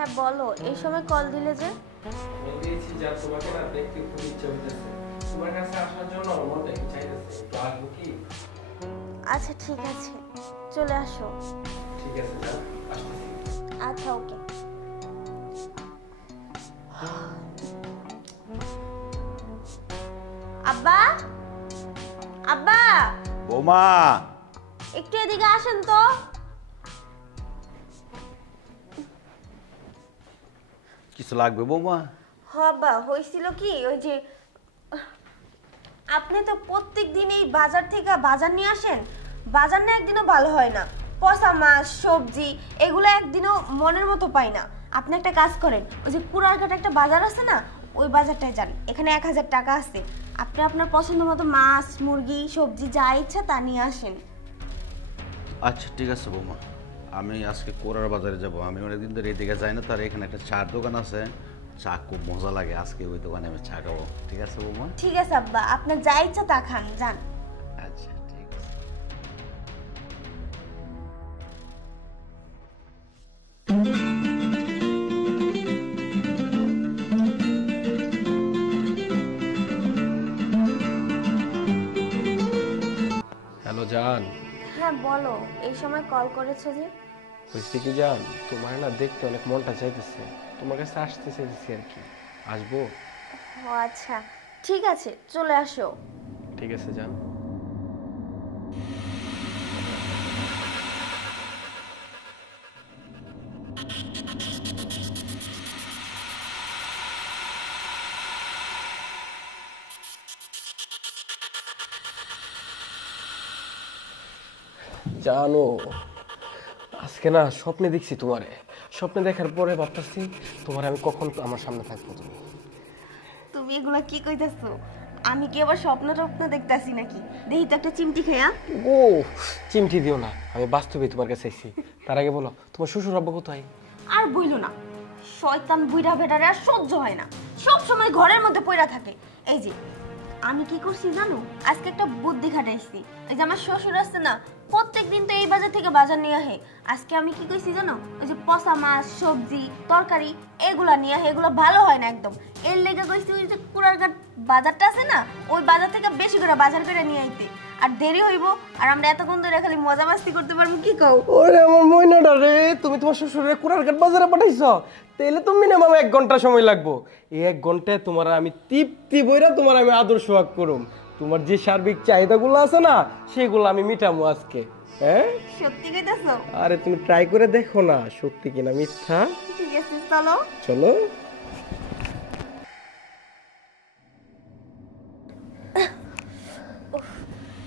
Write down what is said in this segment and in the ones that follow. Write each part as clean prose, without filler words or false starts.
হ্যাঁ বলো, এই সময় কল দিলে যে? বলেছি যে তোমাকে না দেখতে খুব ইচ্ছা হইতেছে, তোমার কাছে আসার জন্য আমার মনটা একটু চাইতেছে, একটু আসবো কি? আচ্ছা ঠিক আছে, চলে আসো। ঠিক আছে যা, আসতেছি। আচ্ছা ওকে। আব্বা, আব্বা বৌমা, একটু এদিকে আসেন তো। কিছু লাগবে বৌমা? আব্বা হয়েছিল কি, ওই যে আপনি তো প্রত্যেক দিন এই বাজার থেকে বাজার নিয়ে আসেন, বাজার না একদিনও ভালো হয় না। পচা মাছ সবজি এগুলো একদিনও মনের মতো পাই না। আপনি একটা কাজ করেন, ওই যে কুড়ারঘাট একটা বাজার আছে না, ওই বাজারটায় যান। এখানে 1000 টাকা আছে, আপনি আপনার পছন্দ মতো মাছ মুরগি সবজি যা ইচ্ছা তা নিয়ে আসেন। আচ্ছা ঠিক আছে বৌমা, আমি আজকে কোরার বাজারে যাব। আমি অনেকদিন ধরে এদিকে যাই না, তার এখানে একটা চার দোকান আছে, চা খুব মজা লাগে। আজকে ওই দোকানে আমি চা খাবো। ঠিক আছে বৌমা? ঠিক আছে আব্বা, আপনার যা ইচ্ছা তা খান, যান। আচ্ছা ঠিক আছে। হ্যালো জান। হ্যাঁ বলো, এই সময় কল করেছো যে? হয়েছে কি জান, তোমার না দেখতে অনেক মনটা চাইতেছে, তোমার কাছে আসতে চাইতেছি আর কি। আসবো? ও আচ্ছা ঠিক আছে, চলে আসো। ঠিক আছে জান। জানো, আজকে না স্বপ্নে দেখছি তোমারে। স্বপ্নে দেখার পরে ভাবতেছি তোমার আমি কখন আমার সামনে থাকবো। তুমি তুমি এগুলা কি কইতাছো? আমি কি আবার স্বপ্ন টপ্ন দেখতাছি নাকি? দেখি তো একটা চিমটি খেয়া। ও, চিমটি দিও না, আমি বাস্তবে তোমার কাছে আইছি। তার আগে বলো, তোমার শ্বশুর আব্বা কোথায়? আর বইলো না, শয়তান বুইড়া বেটারে আর সহ্য হয় না, সব সময় ঘরের মধ্যে পড়া থাকে। এই যে আমি কি করছি জানো, আজকে একটা বুদ্ধি খাটাইছি। এই যে আমার শ্বশুর আছে না, প্রত্যেকদিন তো এই বাজার থেকে বাজার নিয়ে আহে। আজকে আমি কি কইছি জানো, ওই যে পচা মাছ সবজি তরকারি এগুলা নিয়ে আহে, এগুলো ভালো হয় না একদম। এর লেগে কইছি ওই যে কুড়ারঘাট বাজারটা আছে না, ওই বাজার থেকে বেশি করে বাজার করে নিয়ে আইতে। আর দেরি হইব, আর আমরা এতক্ষণ ধরে খালি মজা মাস্তি করতে পারবো। কি কও? ওরে আমার মইনাটা রে, তুমি তোমার শ্বশুরের কুড়ারঘাট বাজারে পাঠাইছো? তাইলে তো মিনিমাম 1 ঘন্টা সময় লাগবো। এই 1 ঘন্টায় তোমার আমি তৃপ্তি বইরা তোমার আমি আদর সোহাগ করুম। তোমার যে সার্বিক চাহিদাগুলো আছে না, সেগুলো আমি মিটামো আজকে। হ্যাঁ সত্যি কইতাছো? আরে তুমি ট্রাই করে দেখো না, সত্যি কিনা মিথ্যা। ঠিক আছে চলো। চলো।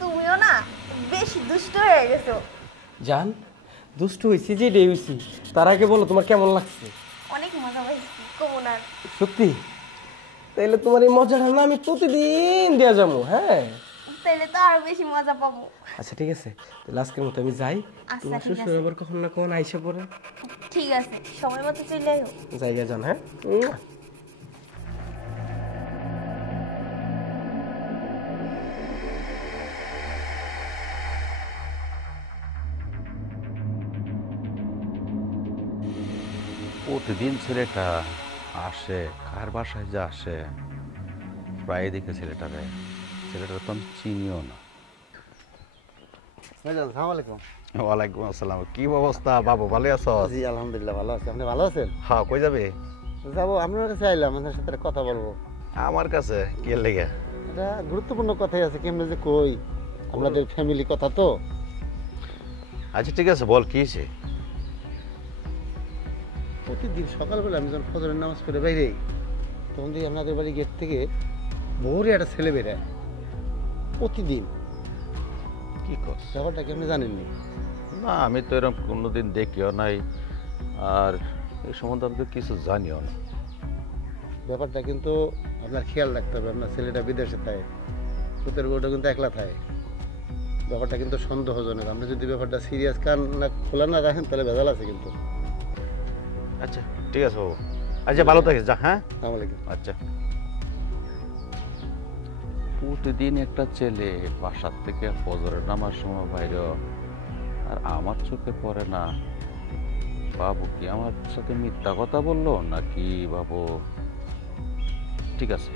তুমিও না বেশি দুষ্ট হয়ে গেছো। জান, দুষ্ট হইছি যে হইছি, তার আগে বলো তোমার কেমন লাগছে? অনেক মজা পাইছি, কমুনার। সত্যি? তাইলে তোমার এই মজাটা না আমি প্রতিদিন দেয়া যাবো। হ্যাঁ তাইলে তো আরো বেশি মজা পাবো। আচ্ছা ঠিক আছে, তাহলে আজকের মতো আমি যাই। আচ্ছা, তোমার ঠিক শ্বশুর আছে। আবার কখন না কখন আইসা পড়ে। ঠিক আছে, সময় মতো চলে আইও। জায়গা যান। হ্যাঁ প্রতিদিন ছেলেটা আসে, কার বাসায় যে আসে প্রায় দেখে ছেলেটারে। ছেলেটা তো আমি চিনিও না। আসসালামু আলাইকুম। ওয়ালাইকুম আসসালাম। কি অবস্থা বাবু, ভালো আছো? জি আলহামদুলিল্লাহ ভালো আছি। আপনি ভালো আছেন? হ্যাঁ, কই যাবে? যাবো, আপনার কাছে আইলাম, আপনার সাথে একটা কথা বলবো। আমার কাছে কি লেগে? এটা গুরুত্বপূর্ণ কথাই আছে, কেমনে যে কই, আমাদের ফ্যামিলি কথা তো। আচ্ছা ঠিক আছে, বল কি হয়েছে? প্রতিদিন সকালবেলা আমি যখন ফজরের নামাজ পড়ে বাইরেই, তখন দেখি আপনাদের বাড়ি গেট থেকে ভোরে একটা ছেলে বেরায় প্রতিদিন। কি কর? ব্যাপারটা কি আপনি জানেননি? না, আমি তো এরকম কোনোদিন দেখিও নাই, আর এই সম্বন্ধে আমি তো কিছু জানিও না। ব্যাপারটা কিন্তু আপনার খেয়াল রাখতে হবে। আপনার ছেলেটা বিদেশে থাকে, পুতের বউটা কিন্তু একলা থাকে। ব্যাপারটা কিন্তু সন্দেহজনক। আপনি যদি ব্যাপারটা সিরিয়াস কান না খোলা না রাখেন, তাহলে ভেজাল আছে কিন্তু। আচ্ছা ঠিক আছে বাবু, আচ্ছা ভালো থাকিস, যা। হ্যাঁ আসসালামু আলাইকুম। আচ্ছা। প্রতিদিন একটা ছেলে বাসার থেকে ফজরের নামার সময় বাইরে, আর আমার চোখে পড়ে না। বাবু কি আমার সাথে মিথ্যা কথা বললো নাকি বাবু? ঠিক আছে,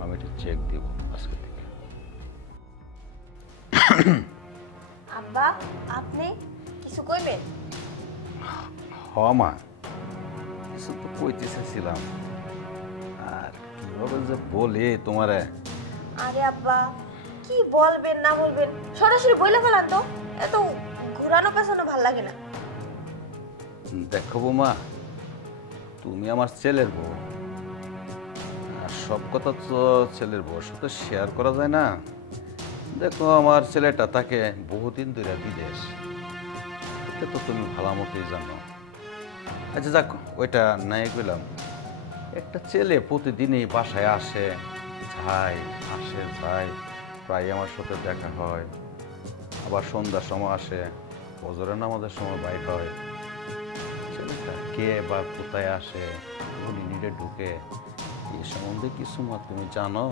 আমি এটা চেক দিব আজকে থেকে। আব্বা আপনি কিছু কইবেন? হ মা, কিছু তো কইতে চাইছিলাম, আর কিভাবে যে বলে তোমারে। আরে আব্বা কি বলবেন না বলবেন সরাসরি বলে ফেলান তো, এত ঘুরানো পেছানো ভাল লাগে না। দেখো বৌমা, তুমি আমার ছেলের বউ, আর সব কথা তো ছেলের বউর সাথে শেয়ার করা যায় না। দেখো আমার ছেলেটা তাকে বহুদিন ধরে বিদেশ, এটা তো তুমি ভালো মতোই জানো। আচ্ছা যাক, ওইটা নাই গেলাম। একটা ছেলে প্রতিদিনই বাসায় আসে যায়, আসে যায়, প্রায় আমার সাথে দেখা হয়, আবার সন্ধ্যার সময় আসে, ফজরের নামাজের সময় বাইর হয়। ছেলেটা কে বা কোথায় আসে, কোন ইউনিটে ঢুকে, এই সম্বন্ধে কিছু মা তুমি জানো?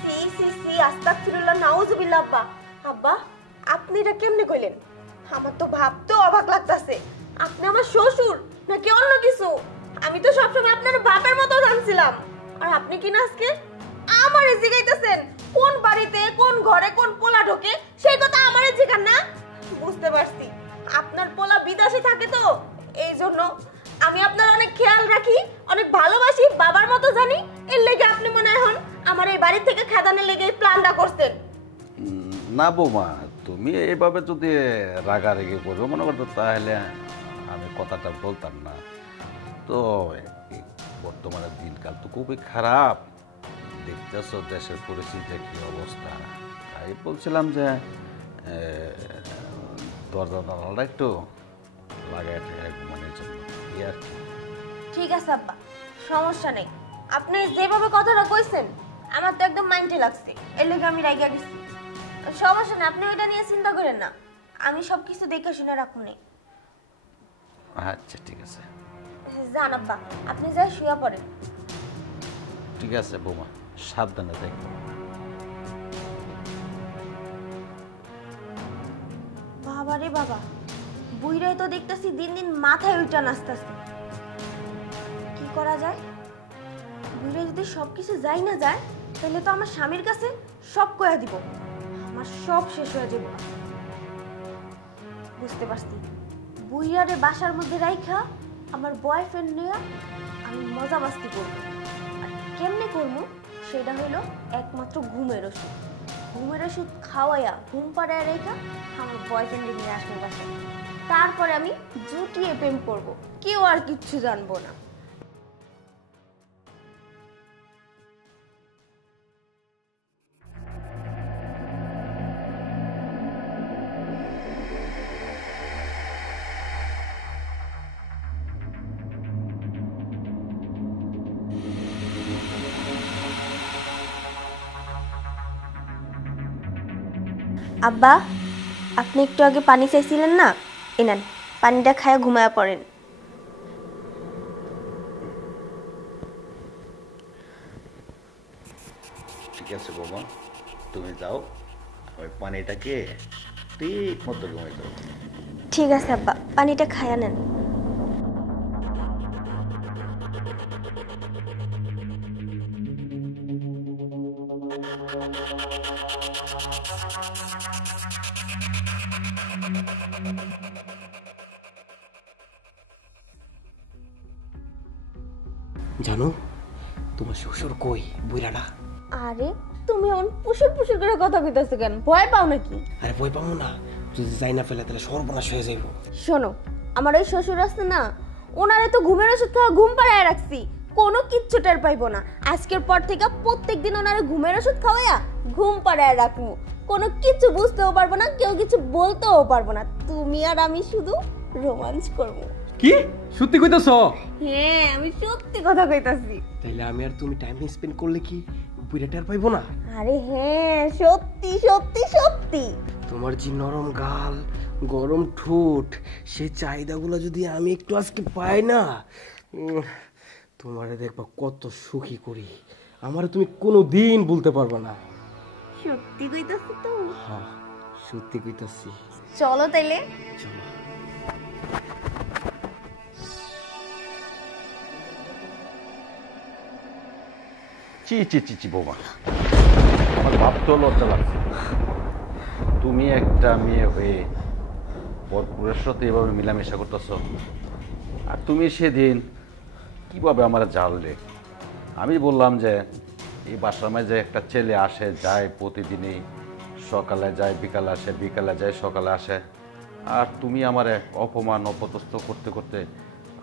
সি সি সি আস্তাগফিরুল্লাহ নাউজুবিল্লাহ। আব্বা আব্বা আপনি এটা কেমনে কইলেন? আমার তো ভাবতে অবাক লাগতাছে, আপনি আমার শ্বশুর নাকি অন্য কিছু। আমি তো সবসময় আপনার বাপের মতো জানছিলাম, আর আপনি কি না আজকে আমারে জিগাইতেছেন কোন বাড়িতে কোন ঘরে কোন পোলা ঢোকে, সেই কথা আমারে জিগান না? বুঝতে পারছি আপনার পোলা বিদেশে থাকে, তো এই জন্য আমি আপনার অনেক খেয়াল রাখি, অনেক ভালোবাসি, বাবার মতো জানি। এর লেগে আপনি মনে হয় এখন আমার এই বাড়ি থেকে খেদানের লেগে প্ল্যানটা করছেন। না বৌমা, তুমি এইভাবে যদি রাগারাগি করবে মনে করতো, তাহলে আমি কথাটা বলতাম না। তো বর্তমানে দিনকাল তো খুবই খারাপ, দেখতেছ দেশের পরিস্থিতির কি অবস্থা। তাই বলছিলাম যে দরজা জানালাটা একটু লাগাই ঘুমানোর জন্য, এই আর কি। ঠিক আছে আব্বা, সমস্যা নেই। আপনি যেভাবে কথাটা কইছেন আমার তো একদম মাইন্ডে লাগছে, এর লেগে আমি রাইগা গেছি। সমস্যা নেই, আপনি ওইটা নিয়ে চিন্তা করেন না, আমি সব কিছু দেখে শুনে রাখুনি। আচ্ছা ঠিক আছে। যান আব্বা, আপনি যাই শুয়ে পড়েন। ঠিক আছে বৌমা, সাবধানে দেখো। বাবা রে বাবা, বুইরাই তো দেখতেছি দিন দিন মাথায় উঠা নাচতেছে। কি করা যায়? বুইরাই যদি সবকিছু যাই না যায়, তাহলে তো আমার স্বামীর কাছে সব কয়া দিব, আমার সব শেষ হয়ে যাব। বুঝতে পারছি, বুইরারে বাসার মধ্যে রাইখা আমার বয়ফ্রেন্ড নিয়ে আমি মজা মাস্তি করবো। আর কেমনে করবো সেটা হলো একমাত্র ঘুমের ওষুধ। ঘুমের ওষুধ খাওয়াইয়া ঘুম পাড়ায় রেখা আমার বয়ফ্রেন্ডে নিয়ে আসবো বাসায়, তারপরে আমি জুটিয়ে প্রেম করবো, কেউ আর কিচ্ছু জানবো না। আব্বা আপনি একটু আগে পানি চাইছিলেন না, এনেন পানিটা খায়া ঘুমায়া পড়েন। ঠিক আছে বৌমা, তুমি যাও, ওই পানিটাকে ঠিক মতো ঘুমাই দাও। ঠিক আছে আব্বা, পানিটা খায়া নেন। জানো তোমার শ্বশুর কই বুইরাটা? আরে তুমি এমন পুষুর পুষুর করে কথা কইতাছো কেন? ভয় পাও নাকি? আরে ভয় পাবো না, যদি যাই না ফেলে তাহলে সর্বনাশ হয়ে যাইব। শোনো, আমার ওই শ্বশুর আছে না, ওনারে তো ঘুমের ওষুধ খাওয়া ঘুম পাড়ায় রাখছি, কোনো কিচ্ছু টের পাইবো না। আজকের পর থেকে প্রত্যেকদিন ওনারে ঘুমের ওষুধ খাওয়াইয়া ঘুম পাড়ায় রাখবো, কোনো কিছু বুঝতেও পারবো না, কেউ কিছু বলতেও পারবো না। তুমি আর আমি শুধু রোমান্স করবো। কি সত্যি কইতাছ? হ্যাঁ আমি সত্যি কথা কইতাছি। তাইলে আমি আর তুমি টাইম স্পেন্ড করলে কি বুইরা টের পাইবো না? আরে হ্যাঁ সত্যি সত্যি সত্যি। তোমার যে নরম গাল, গরম ঠোঁট, সেই চাহিদাগুলো যদি আমি একটু আজকে পাই না, তোমারে দেখবা কত সুখী করি, আমারে তুমি কোনো দিন বলতে পারবে না। সত্যি কইতাছি তো? হ্যাঁ সত্যি কইতাছি। চলো তাইলে। চলো। চি চি চি চি বৌমা, আমার ভাবতেও লজ্জা লাগছে। তুমি একটা মেয়ে হয়ে পরপুরের সাথে এভাবে মিলামেশা করতেছ। আর তুমি সেদিন কিভাবে আমার জানলে? আমি বললাম যে এই বাসার মাঝে একটা ছেলে আসে যায় প্রতিদিনই, সকালে যায় বিকালে আসে, বিকালে যায় সকালে আসে। আর তুমি আমার অপমান অপদস্থ করতে করতে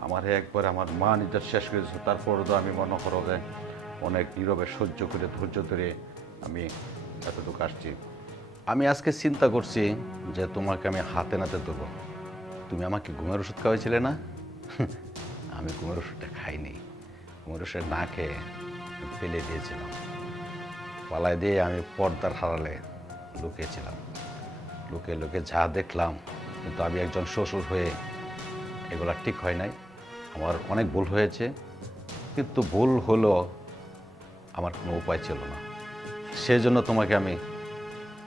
আমার একবার আমার মা নিজের শেষ করেছো। তারপরে তো আমি মনে করো যে অনেক নীরবে সহ্য করে ধৈর্য ধরে আমি এতটুকু আসছি। আমি আজকে চিন্তা করছি যে তোমাকে আমি হাতে নাতে দেবো। তুমি আমাকে ঘুমের ওষুধ খাওয়াইছিলে না? আমি ঘুমের ওষুধটা খাইনি, ঘুমের ওষুধ না খেয়ে ফেলে দিয়েছিলাম। পালায় দিয়ে আমি পর্দার হারালে লুকিয়েছিলাম। লুকিয়ে লুকিয়ে যা দেখলাম, কিন্তু আমি একজন শ্বশুর হয়ে এগুলা ঠিক হয় নাই। আমার অনেক ভুল হয়েছে, কিন্তু ভুল হলো আমার কোনো উপায় ছিল না। সেই জন্য তোমাকে আমি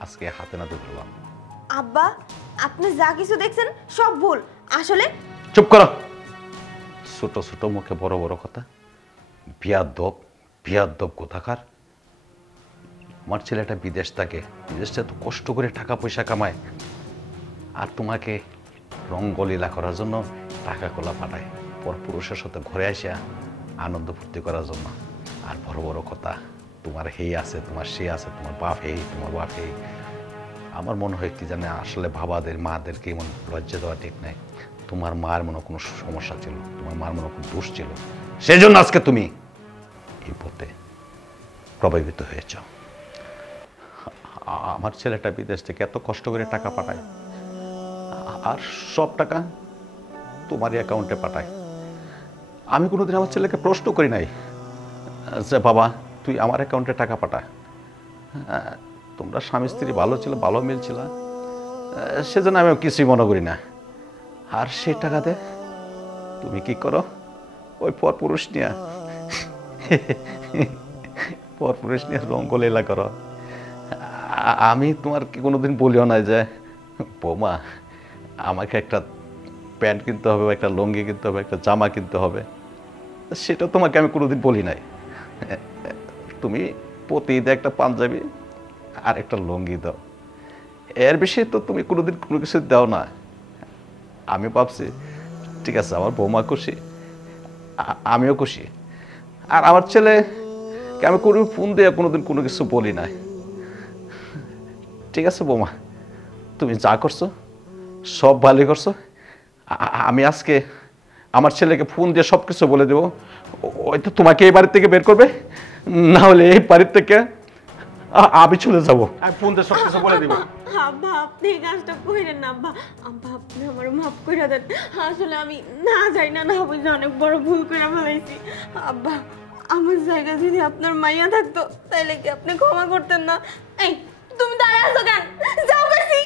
আজকে হাতে নাতে ধরলাম। আব্বা, আপনি যা কিছু দেখছেন সব ভুল। আসলে চুপ করো, ছোট ছোট মুখে বড় বড় কথা। বিয়াদব বিয়াদব কোথাকার। আমার ছেলেটা বিদেশ থাকে, বিদেশে তো কষ্ট করে টাকা পয়সা কামায়, আর তোমাকে রঙ্গলীলা করার জন্য টাকা কলা পাঠায়, পরপুরুষের সাথে ঘরে আসিয়া আনন্দ ফুর্তি করার জন্য। আর বড় বড় কথা, তোমার হেই আছে, তোমার সে আছে, তোমার বাপ হেই, তোমার বাপ হেই। আমার মনে হয় কি জানে, আসলে বাবাদের মাদেরকে এমন লজ্জা দেওয়া ঠিক নাই। তোমার মার মনে কোনো সমস্যা ছিল, তোমার মার মনে কোনো দোষ ছিল, সেই জন্য আজকে তুমি এই পথে প্রভাবিত হয়েছ। আমার ছেলেটা বিদেশ থেকে এত কষ্ট করে টাকা পাঠায়, আর সব টাকা তোমারই অ্যাকাউন্টে পাঠায়। আমি কোনোদিন আমার ছেলেকে প্রশ্ন করি নাই যে বাবা তুই আমার অ্যাকাউন্টে টাকা পাঠা। তোমরা স্বামী স্ত্রী ভালো ছিল, ভালো মিল ছিল, সেজন্য আমি কিছুই মনে করি না। আর সেই টাকা দে তুমি কি করো? ওই পরপুরুষ নিয়ে রঙ্গলীলা করো। আমি তোমার কি কোনোদিন বলিও না যে বৌমা আমাকে একটা প্যান্ট কিনতে হবে, একটা লুঙ্গি কিনতে হবে, একটা জামা কিনতে হবে। সেটা তোমাকে আমি কোনোদিন বলি নাই। তুমি প্রতি ঈদে একটা পাঞ্জাবি আর একটা লুঙ্গি দাও, এর বেশি তো তুমি কোনোদিন কোনো কিছু দাও না। আমি ভাবছি ঠিক আছে, আমার বৌমা খুশি, আমিও খুশি। আর আমার ছেলেকে আমি কোনো ফোন দিয়ে কোনোদিন কোনো কিছু বলি নাই। ঠিক আছে বৌমা, তুমি যা করছো সব ভালোই করছো। আমি আজকে আমার ছেলেকে ফোন দিয়ে সব কিছু বলে দেবো। হয়তো তোমাকে এই বাড়ি থেকে বের করবে, না হলে এই বাড়ির থেকে আমি চলে যাবো। আমি ফোন দিয়ে সব কিছু বলে দেবো। আব্বা, আপনি এই কাজটা কইরেন না আব্বা। আব্বা, আপনি আমার মাফ করে দেন। আসলে আমি না যাই না বুঝে অনেক বড় ভুল করে ফেলাইছি। আব্বা, আমার জায়গায় যদি আপনার মাইয়া থাকতো তাইলে কি আপনি ক্ষমা করতেন না? এই তুমি দাঁড়ায় আছো কেন? যাও বেশি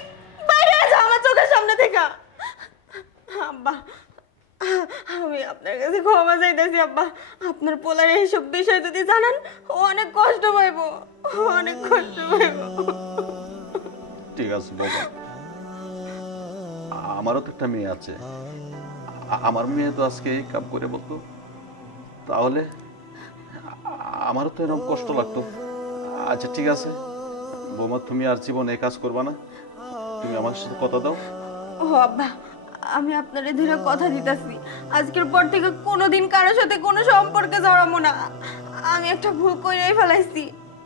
বাইরে যাও আমার চোখের সামনে থেকে। আব্বা, আমি আপনার কাছে ক্ষমা চাইতেছি আব্বা। আপনার পোলার এইসব বিষয় যদি জানান, ও অনেক কষ্ট পাইব, অনেক কষ্ট পাইব। ঠিক আছে বাবা, আমারও তো একটা মেয়ে আছে। আমার মেয়ে তো আজকে এই কাম করে বলতো, তাহলে আমারও তো এরকম কষ্ট লাগতো। আচ্ছা ঠিক আছে বৌমা, তুমি আর জীবনে এই কাজ করবা না, তুমি আমার সাথে কথা দাও। ও আব্বা, আমি আপনার ধরে কথা দিতেছি, আজকের পর থেকে কোনোদিন কারোর সাথে কোনো সম্পর্কে জড়াবো না। আমি একটা ভুল করেই ফেলাইছি।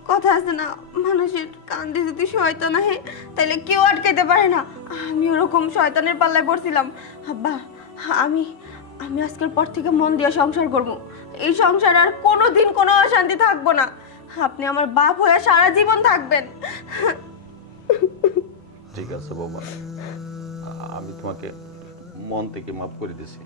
কথা আছে না, মানুষের কান্দে যদি শয়তান আহে তাইলে কেউ আটকাইতে পারে না। আমি ওরকম শয়তানের পাল্লায় পড়ছিলাম। আব্বা, আমি আমি আজকের পর থেকে মন দিয়ে সংসার করব। এই সংসার আর কোনোদিন কোনো অশান্তি থাকবো না। আপনি আমার বাপ হয়ে সারা জীবন থাকবেন। ঠিক আছে বাবা, আমি তোমাকে মন থেকে মাফ করে দিছি।